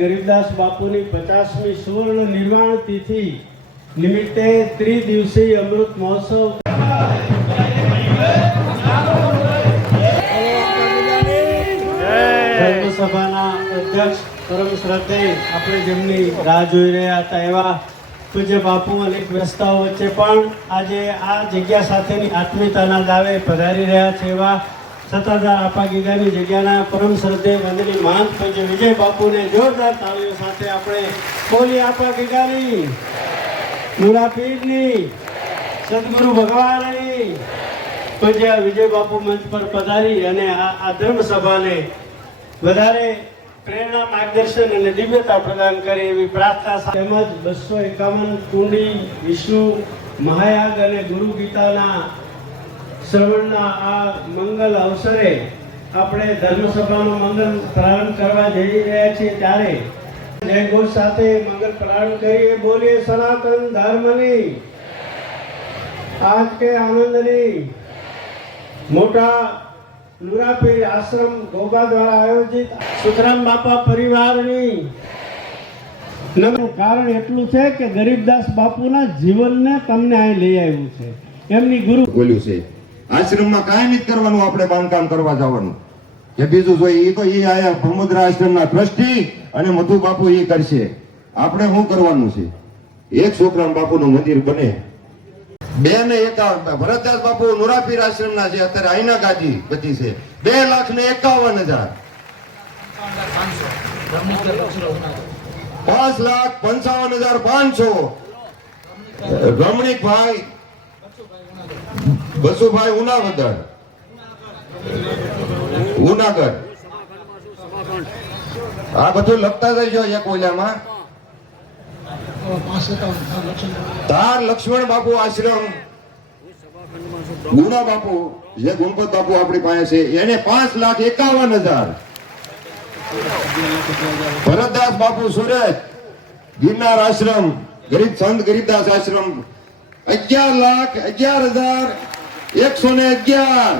ગરીબદાસ બાપુની 50મી સુવર્ણ નિર્વાણ તિથિ નિમિત્તે ત્રિદિવસીય અમૃત મહોત્સવ ધર્મસભાના અધ્યક્ષ પરમ શ્રદ્ધેય આપણે જેમની રાહ જોઈ રહ્યા હતા એવા પૂજ્ય બાપુ અનેક વ્યસ્તતાઓ વચ્ચે પણ આજે આ જગ્યા સાથેની આત્મીયતાના દાવે પધારી રહ્યા છે એવા સત્તાધાર આપા ગીગાની જગ્યાના પરમ શ્રદ્ધેય વંદનીય મહંત પૂજ્ય વિજય બાપુને જોરદાર તાળીઓ સાથે આપણે બોલી આપા ગીગાની, નુરાપીરની, સદગુરુ ભગવાનની પૂજ્ય વિજય બાપુ મંચ પર પધારી અને આ ધર્મસભાને વધારે પ્રેરણા, માર્ગદર્શન અને દિવ્યતા પ્રદાન કરે એવી પ્રાર્થના તેમજ 251 કુંડી વિષ્ણુ મહાયાગ અને ગુરુ ગીતાના શ્રવણના આ મંગલ અવસરે આપણે ધર્મસભાનો મંગલ પ્રારંભ કરવા જઈ રહ્યા છીએ ત્યારે જય ઘોષ સાથે મંગલ પ્રારંભ કરીએ. બોલીએ સનાતન ધર્મની, આજ કે આનંદની. મોટા નુરાપીર આશ્રમ ગોબા દ્વારા આયોજિત સુખરામ બાપા પરિવારની કારણ એટલું છે કે ગરીબદાસ બાપુના જીવનને તમને અહીં લઈ આવ્યું છે. એમની ગુરુ બોલ્યું છે આશ્રમમાં કાયમ જ કરવાનું, આપણે બાંધકામ કરવા જવાનું કે બીજું જોઈએ એ તો એ આયા ભમુદ્રા આશ્રમના ટ્રસ્ટી અને મધુ બાપુ એ કરશે. આપણે શું કરવાનું છે? એક છોકરામ બાપુનું મંદિર બને. 251 ભરતદાસ બાપુ નુરાપીર આશ્રમના છે, અત્યારે આઈના ગાદી બધી છે 2,51,000. 5,55,500. રમણીકભાઈ બસુભાઈ ઉનાગઢ આ બધું લખતા જઈજો એક ઓલામાં. તાર લક્ષ્મણ બાપુ આશ્રમ ગુણા બાપુ જે ગુણપત બાપુ આપણી પાસે છે એને 5,51,000. ભરતદાસ બાપુ સુરત ગિરનાર આશ્રમ ગરીબ સંત ગરીબદાસ આશ્રમ 11,11,111.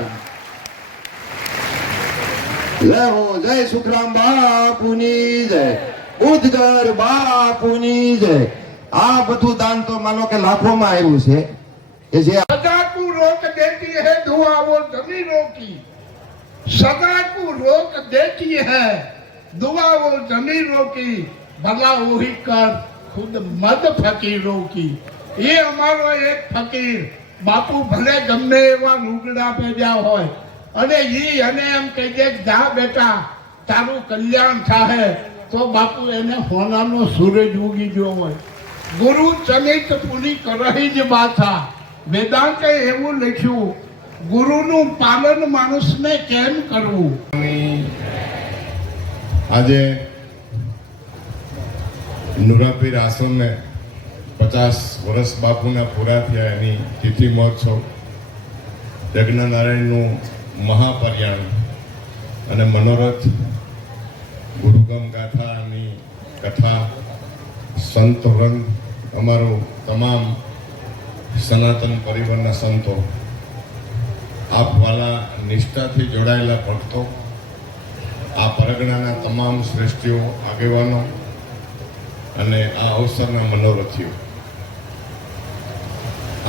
જય હો, જય સુખરામ બાપુની જય, ઉદગર બાપુની જય. આ બધું દાન તો માનો કે લાખોમાં આવ્યું છે કે જે सदा को रोक देती है दुआ वो जमीनों की, सदा को रोक देती है दुआ वो जमीनों की, भला वही कर खुद मद फकीरों की. ये हमारो एक फकीर बापू भले गમે એવા લુગડા પહેર્યા હોય અને ઈ અને એમ કહી દે જા બેટા તારું કલ્યાણ થાય તો બાપુ એને હોનાનો સૂરજ ઉગી ગયો હોય. ગુરુ ચલિત પૂરી કરહી જ બાથા. વેદાંતે એવું લખ્યું ગુરુનું પાલન માણસને કેમ કરવું. આજે નુરાપીર આશ્રમને 50 વર્ષ બાપુના પૂરા થયા એની તિથિ મહોત્સવ, યજ્ઞનારાયણનું મહાપર્યાણ અને મનોરથ, ગુરુગમ ગાથાની કથા, સંત વૃંદ, અમારું તમામ સનાતન પરિવારના સંતો, આપવાલા નિષ્ઠાથી જોડાયેલા ભક્તો, આ પરગણાના તમામ શ્રેષ્ઠીઓ, આગેવાનો અને આ અવસરના મનોરથીઓ,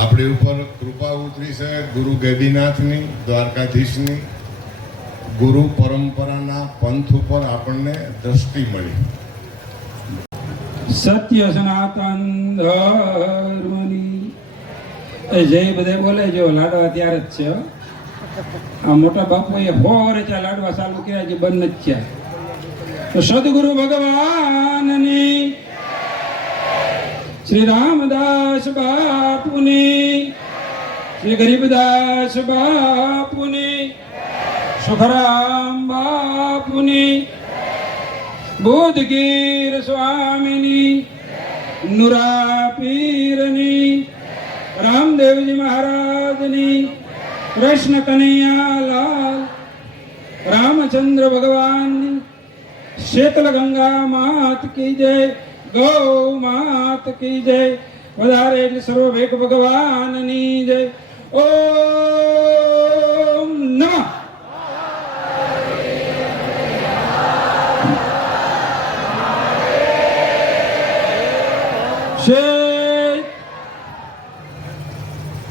આપણી ઉપર કૃપા ઉતરી છે ગુરુ ગેદીનાથની, દ્વારકાધીશની. ગુરુ પરંપરાના પંથ ઉપર આપણને દ્રષ્ટિ મળી. સત્ય સનાતન ધર્મની જય બધે બોલે જો લાડવા ત્યારે જ છે. આ મોટા બાપુએ 4 લાડવા ચાલુ કર્યા છે, બંધ નથી થયા. તો સદગુરુ ભગવાનની, શ્રી રામદાસ બાપુની, શ્રી ગરીબદાસ બાપુની, સુખરામ બાપુની, બોધગીર સ્વામીની, નુરાપીરની, રામદેવજી મહારાજની, કૃષ્ણ કનૈયાલાલ, રામચંદ્ર ભગવાનની, શીતલ ગંગા માત કી જય, ગૌ માત કી જય. વધારે એટલે સર્વભેક ભગવાનની જય. ઓમ નમઃ શેઠ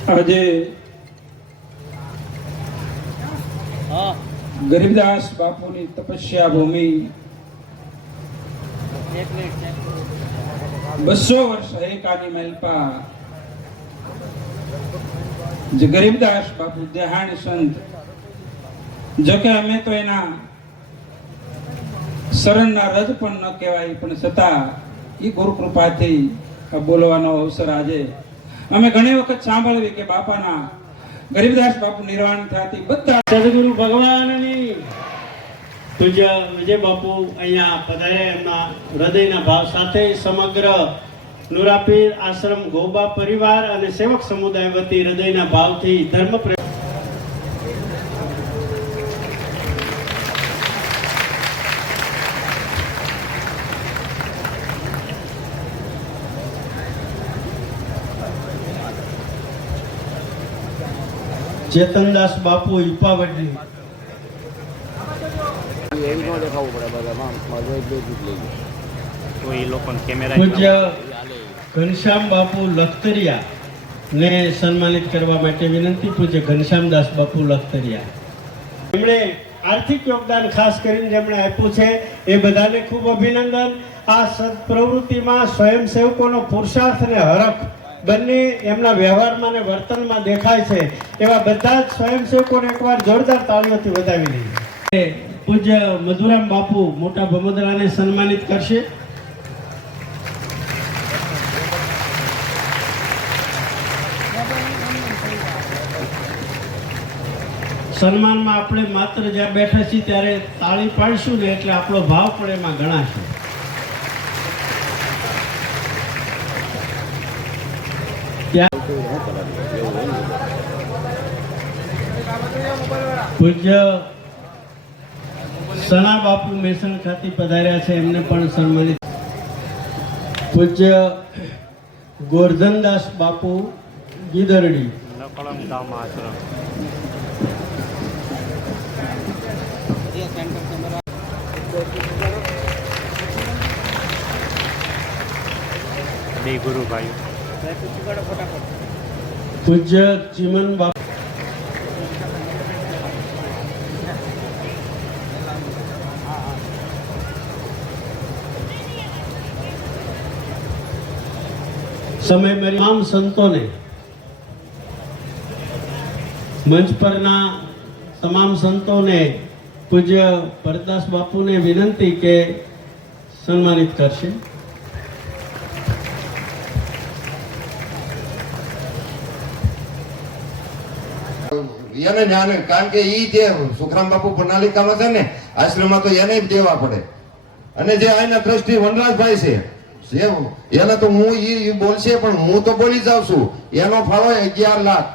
આજે ગરીબદાસ બાપુની તપસ્યા ભૂમિ 200 વર્ષ એકાની મેલપા જે ગરીબદાસ બાપુ દેહાણી સંત જો કે અમે તો એના શરણના રજ પણ ન કહેવાય પણ છતાં એ ગુરુ કૃપાથી બોલવાનો અવસર આજે અમે ઘણી વખત સાંભળવી કે બાપાના ગરીબદાસ બાપુ નિર્વાણ થતી બધા સદગુરુ ભગવાનની પૂજ્ય વિજય બાપુ અહીંયા પધાર્યા એમના હૃદયના ભાવ સાથે સમગ્ર નુરાપીર આશ્રમ ગોબા પરિવાર અને સેવક સમુદાય વતી હૃદયના ભાવથી ધર્મ ચેતનદાસ બાપુ ઈપાવડની પૂજ્ય ઘનશ્યામ બાપુ લખતરિયા ને સન્માનિત કરવા માટે વિનંતી. પૂજ્ય ઘનશ્યામદાસ બાપુ લખતરિયા એમણે આર્થિક યોગદાન ખાસ કરીને જેમણે આપ્યું છે એ બધાને ખૂબ અભિનંદન. આ સત્પ્રવૃત્તિમાં સ્વયંસેવકોનો પુરુષાર્થ અને હરખ બંને એમના વ્યવહારમાં અને વર્તનમાં દેખાય છે. એવા બધા જ સ્વયંસેવકોને એકવાર જોરદાર તાળીઓથી વધાવી દઈએ. પૂજ્ય મધુરામ બાપુ મોટા ભમોદરાને સન્માનિત કરશે. સન્માનમાં આપણે માત્ર જ્યાં બેઠા છીએ ત્યારે તાળી પાડશું ને એટલે આપણો ભાવ પણ એમાં ગણાશે. પૂજ્ય સના બાપુ મેસણ ખાતે પધાર્યા છે, એમને પણ સન્માનિત. પૂજ્ય ગોરધનદાસ બાપુ ગીદરડી પૂજ્ય ચીમન બાપુ સમય મેરી તમામ સંતોને મંચ પરના તમામ સંતોને પૂજ્ય પરદાસ બાપુને વિનંતી કે સન્માનિત કરશે. એને જાણે કારણ કે ઈ જે સુખરામ બાપુ પ્રણાલિકામાં છે ને આશ્રમમાં તો એને જ દેવા પડે. અને જે આના ટ્રસ્ટી વનરાજભાઈ છે એને તો હું ઈ બોલશે પણ હું તો બોલી જાઉં છું. એનો ફાળો 11 લાખ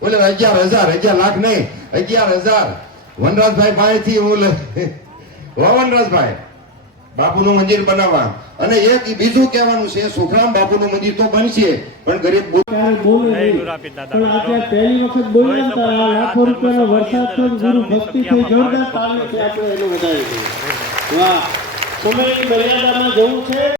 બોલે 11,000 11 લાખ નહીં 11,000 વનરાજભાઈ પાસેથી હું વનરાજભાઈ બાપુનું મંદિર બનાવવા. અને એક બીજું કહેવાનું છે સુખરામ બાપુનું મંદિર તો બનશે પણ ગરીબ પણ આજે પહેલી વખત બોલ્યા હતા લાખો રૂપિયાનો વરસાદ થયો, ગુરુ ભક્તિ થઈ, જોરદાર તાળીઓથી આપણે એને વધાવી દઈએ. વાહ, સમયની મર્યાદામાં જવું છે.